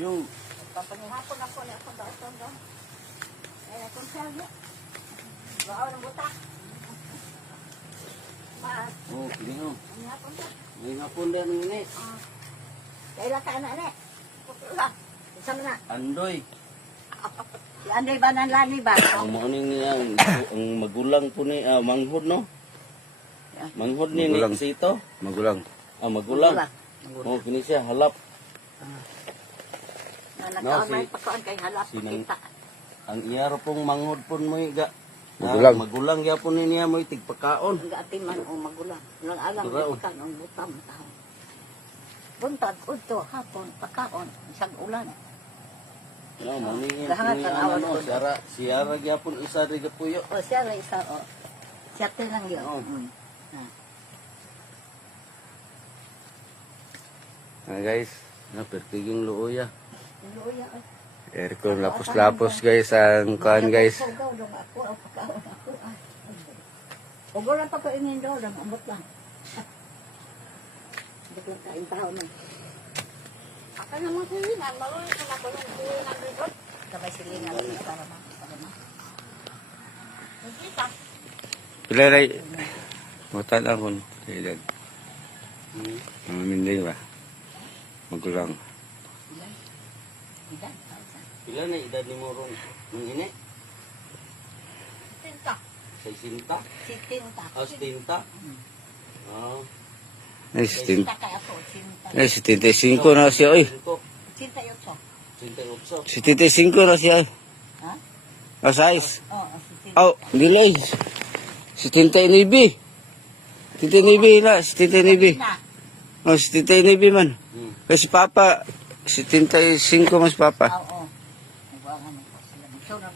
Yung. Papangihapon ako ni ako daw ito daw. Eh, kung siya niya. Baaw ng butak. Mas. Oh, hindi ho. Pangihapon siya. May hapon din ini. Kailan ka na, ne? Pupula. Isa mo na. Andoy. Si Andoy ba ng lani ba? Ang morning niya, ang magulang po ni, manghod no? Manghod ni Magulang. Sito. Magulang. Magulang. Oh, kini siya, halap. Nagkaon may pagkaon kay halap Sinang- kita. Ang iyaro pong manghod po mo ga. Magulang. Magulang ya po niya mo tigpakaon. Ang ati man o magulang. Nang alam Dura, ko kan ang butang tao. Buntag udto hapon pagkaon isang ulan. No, maningin Lahat ni ang awan ano, ko. siara gyapon isa ri puyo. O siya ra isa o. Siya lang yun. Oo. Guys, Na pertiging luoy. Luya ay. aircon lapos-lapos guys ang kuan guys. Ugaw dong ako ang pagkaon ako. Ugaw lang pa ko ingin daw lang umot lang. Hindi ko kain tao man. Ako naman silingan, marunong ko na ko yung silingan dito. Sabay silingan dito para ma. Nakita. Pila ray. Mutan lang kun edad. Minday ba? Magulang. Tidak. Pila na edad ni mo ron nung ini? Tinta. 60? Si Tinta. Tinta? Oh. Ay, Tinta kaya ako. Tinta. 75 na siya oy. Tinta yun so. 68. 75 na siya. Ha? Asais. Oo, si Tinta. Oh, dili. 79. 79 na, 79. Na. Oh, 79 man. Hmm. Kasi papa, 75 mas papa. Oo. Nagwangan mo po sila. Magsunod